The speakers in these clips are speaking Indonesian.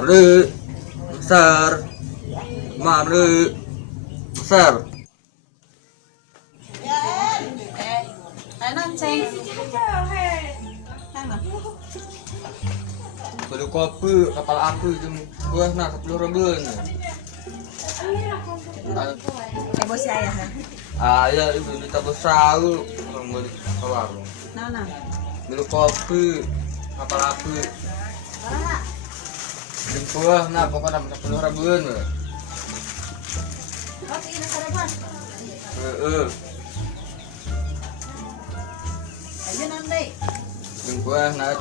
Mari besar. Mari besar. Beli kopi kapal api jam gua nak 10 ribuan. Bos ayah. Ayah ibu minta besar orang beli ke warung. Nah. Beli kopi kapal api. Jam gua nak pokoknya 10 ribuan. Kopi ini sarapan. Ayo nanti. Jam gua nak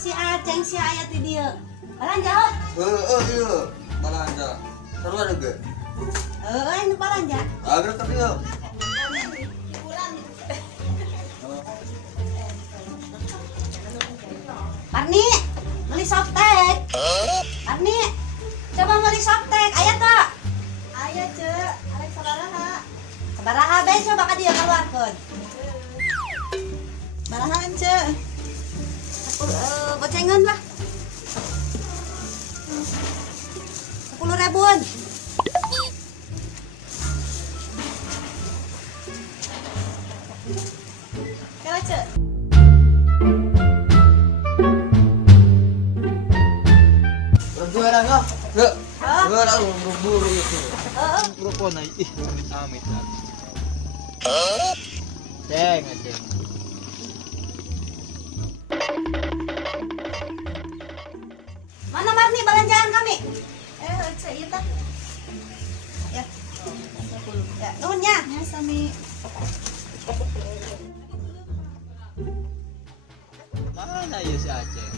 Si Aceng si Ayah di dia. Balanja. iya. Balanja. Seru ada ge? Ini balanja. Agar tapi ya. Parni, beli softtek. Parni, coba beli softtek. Ayah tak? Ayah cek. Ayah sabaraha. Sabaraha be coba ka dia keluarkeun. Barahaan cek. Bocengan lah 10 ribuan. Kira cek. Berjualan ya? Enggak. Enggak lah buru-buru itu. Rokok naik. Amit. Ceng. Mana Marni belanjaan kami? Cek iya tak? Ya. 10. Ya, nuhunnya. Ya, Sami. Mana ya si Aceh?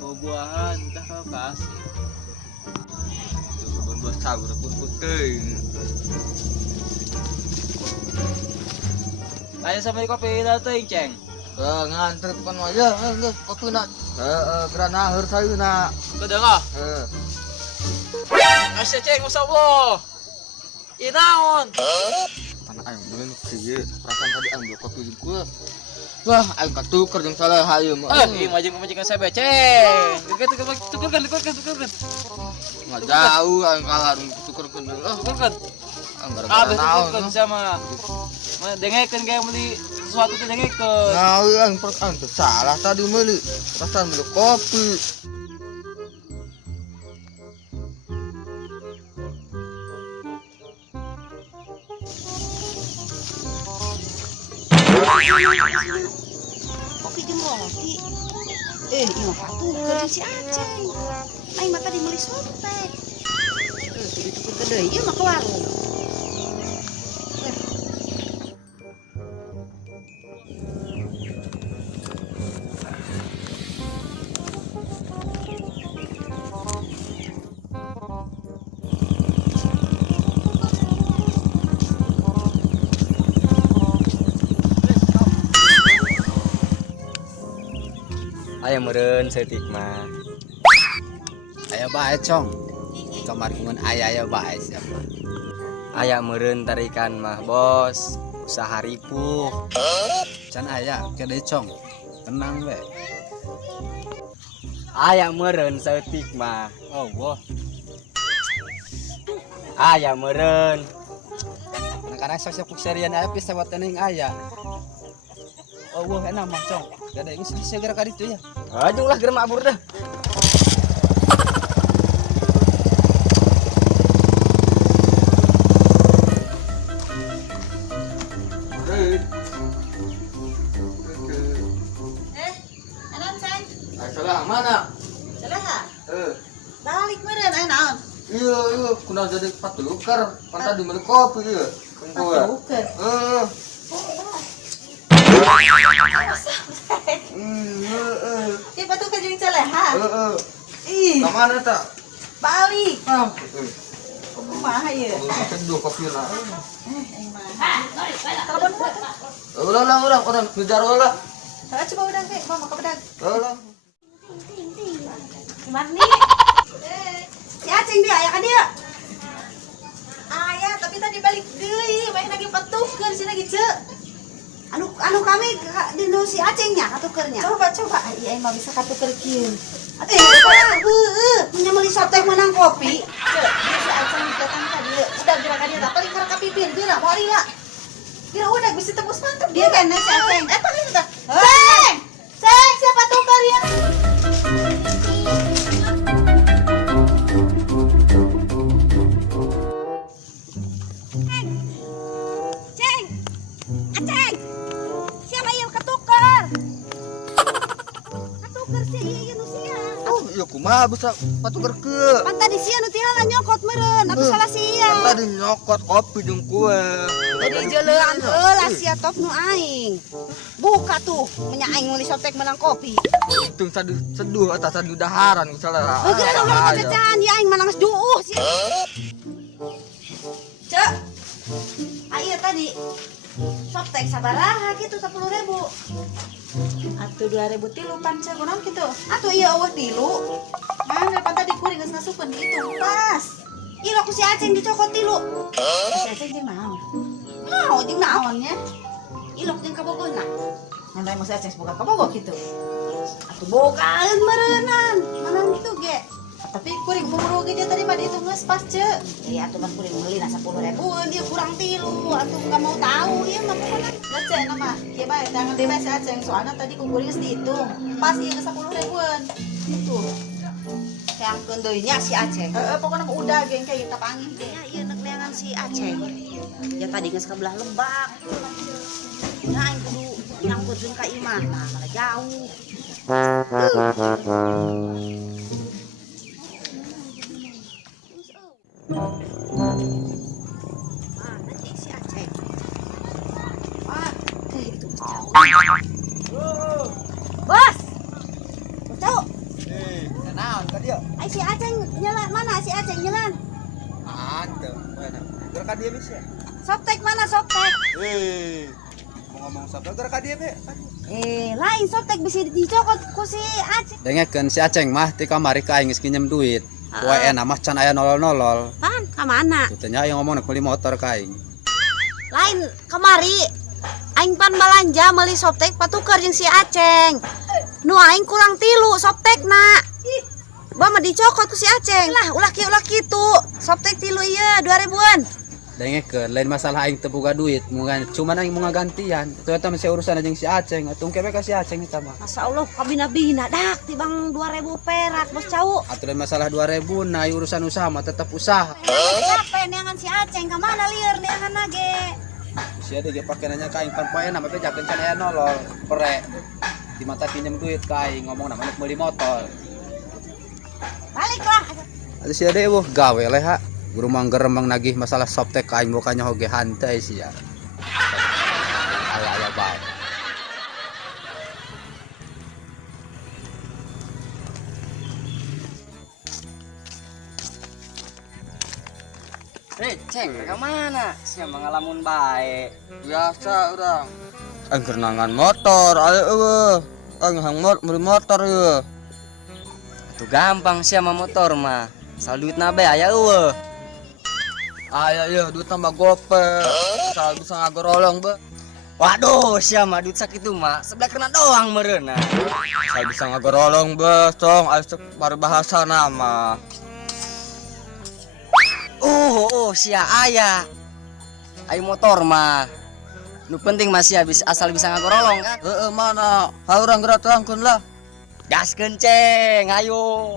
Buah-buahan dah kau kasih. Berbuat sabar putih. Ayo sampai kopi dah tuh, Ceng. Nganter depan aja, kopi nak. Kerana harus saya nak. Betul nggak? Asyik Ceng, masya Allah. Inaon. Anak ayam belum sih. Perasaan tadi ambil kopi gua. Wah, ayam ketukar jeng salah hayam. Majikan saya beceng. Tukarkan. Nggak jauh, ayam kalah tukarkan dulu. Tukarkan. Gara-gara tukarkan sama. Dengekan kayak beli sesuatu tuh dengekan. Nah, yang perasaan salah tadi beli. Perasaan beli kopi. Kopi jeung roti. Iya patuh si Aceng. Aing mah tadi meuli softtek. Dituturkeun deui ieu mah ke warung. Ayah meren setik mah. Ayah baik cong. Kamar kungan ayah baik siapa. Ayah meren tarikan mah bos. Usaha ripuh. Can ayah kedai cong. Tenang be. Ayah meren setik mah. Oh wah. Ayah meren. Anak-anak sosial serian ayah bisa buat tening ayah. Oh wah enak mah cong. Kedai ini segera kali itu ya. Aduh lah gerem abur dah. Enak Ceng. Salah mana? Salah ha? Balik meureun aya naon? Iya, kuna jadi patukar. Kan tadi beli kopi ya. Patukar. Patukar jeung celeha. Ih, Kemana tak? balik. Kumaha ieu? Kedua kopi lah. Aing mah. Telepon Orang ngejar lah. coba udang teh, mama ke pedang. Ulang. Marni. Si Aceng dia aya ka dia. Aya, tapi tadi balik deui, bae lagi patukeun cenah gitu. anu kami dinu si acengnya katukernya. Coba. Iya emang bisa katukerkin. Punya meli softtek menang kopi. Dia si aceng datang tadi. Udah gerakan dia dapat di karaka pipin dia mau lah. Kira udah bisa tembus mantep dia kan si aceng. Paling udah. Ceng, siapa tukar ya? Ceng. Aceng. Siapa yang ketukar? Ketukar sih iya nusia. Oh, iya kumaha bisa patukar ke. Pan tadi sia nu tihala nyokot meureun, atuh salah sia. Kan tadi nyokot kopi jeung kue. Jadi jeleuan heula sia top nu aing. Buka tuh, nya aing meuli softtek menang kopi. Tung tadi seduh eta tadi udaharan misalnya. Oh, kira ulah cacahan ya aing manang juuh sia. Cek. Ayo tadi softtek sabaraha gitu 10.000. Atuh 2.000 tilu panca kunaon kitu? Atuh ieu eueuh tilu. Mana pan tadi kuring geus ngasupkeun dihitung pas. Ieu aku si Aceng dicokot tilu. Si Aceng jeung naon? Mau jeung naonnya? Ilok jeung kabogohna. Ngan mah si Aceng boga kabogoh kitu. Atuh bogaeun meureunnan. Manang kitu ge. Tapi kuring bumuru ge dia tadi mah dihitung geus pas ceuk. Iya atuh mah kuring meuli na 10.000 dia kurang tilu. Atuh enggak mau tahu ieu mah pokona. Gece nama. Ieu bae jangan teh si Aceng soalna tadi ku kuring geus dihitung. Pas ieu geus 10.000-an. Gitu. Yang deui nya si Aceng. Pokona mah udah geng kayak kita panggil ge. Ya ieu neangan si Aceng. Ya tadi geus kabelah Lebak. Nah, aing kudu nyangkutkeun ka imah. Nah, malah jauh. Mana si Aceng? Itu jauh. Bos. Bos. Naon ka dia? Ai si Aceng nyelan mana si Aceng nyelan? Ada. Gerak ka dia bisa. Softtek mana softtek? Mau ngomong sabda gerak ka dia be. Lain softtek bisa dicokot ku si Aceng. Dengekeun si Aceng mah ti kamari ka aing geus pinjem duit. Poe enak mah can aya nolol-nolol. Pan ka mana? Teu nya aing ngomong meuli motor ka aing. Lain kemari aing pan balanja meuli softtek patukar jeung si Aceng. Nu aing kurang tilu softtekna. Ba mah dicokot ku si Aceng. Lah ulah kitu. Softtek tilu ieu 2.000-an. Dengekeun lain masalah aing teu boga duit, cuman aing mau ngagantian. Itu eta mah urusan jeung si Aceng, atuh kebe ka si Aceng eta mah. Masyaallah kabina-bina dak tibang 2.000 perak bos cau. Atuh lain masalah 2.000 nah urusan usaha mah tetep usaha. Capek neangan si Aceng ka mana lieur neangan ge. Sia deui pake nanya ka aing pan poe na mah bejakeun can aya nolol, pere. Di mata pinjem duit ka aing ngomong na meuli motor. Baliklah. Atuh sia deui gawe leh ha. Guru manggeremang nagih masalah softtek ka aing bukanya hoge hantai sia. Aya bae. Ceng, ke mana? Siapa ngalamun baik? Biasa urang. Angker nangan motor, ayo eueuh. Hang meuli motor ieu. Itu gampang siapa motor mah. Asal duitna bae aya eueuh. Aya ieu duit tambah gope. Asal bisa ngagorolong be. Waduh, siapa duit sakitu mah sebelah kena doang meureunna. Asal bisa ngagorolong be, cong aya baru bahasa nama. Sia aya. Ayo motor mah. Nu penting masih habis asal bisa ngagorolong kan. Mana? Ha urang gerak terangkeun lah. Gaskeun ceng, ayo.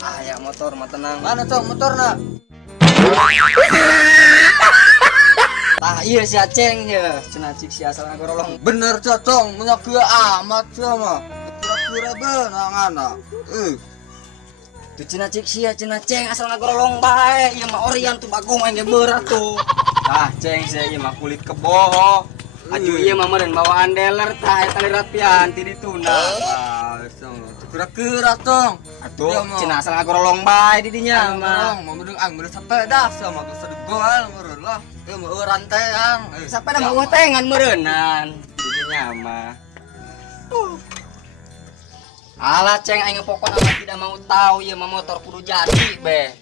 Aya motor mah tenang. Mana cong motorna? Tah ieu si Aceng ye, cenah cik si asal ngagorolong. Bener cong, nya kieu amat sia mah. Kira-kira beun ngana. Tu cenah cik sia cenah ceng asal ngagorolong bae. Ieu mah orian tuh bagong engge berat tuh. Tah ceng sia ieu mah kulit keboh. Aju ieu mah meureun bawaan dealer tah eta lirat pian ti dituna. Kira-kira cong. Atuh cenah asal ngagorolong bae di dinya mah. Mau mending ang meuli sepeda sama geus digoel meureun lah. Ieu mah ranteang. Sepeda mah eueuh tengan meureunan di dinya mah. Alah ceng aing pokokna mah tidak mau tahu ieu mah motor kudu jadi be.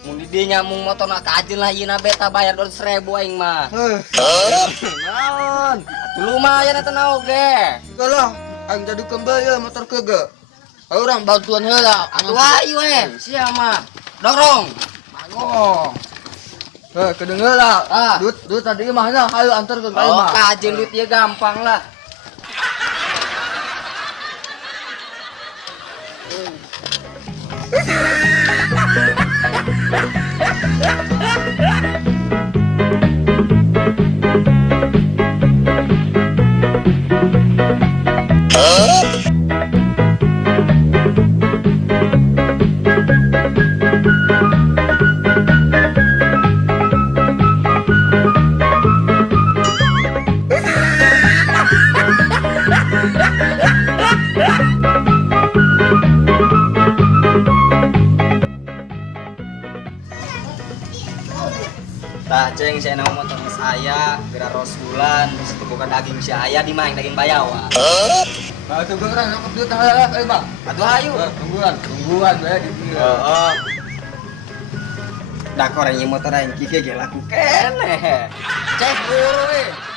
Mun di dinya mung motor nak kajil lah ieu beta bayar 200.000 aing mah. Naon? Lumayan eta na oge. Kalah, aing jadi kembali motor kege. Orang bantuan heula. Atuh ayo sia mah. Dorong. Bagong. Kedengar lah. Ah. Duit tadi mana? Ayo antar ke Oh, mah. kajil duit ieu gampang lah. Tah ceng saya nama motor saya geura rosulan terus tukukan daging si aya di maeng daging bayawa. Nah, itu gue kan dapat duit halah mah. Atuh hayu. Tungguan bae di dieu. Heeh. Da koreng ieu motor aing kieu ge laku keneh. Cek buru we.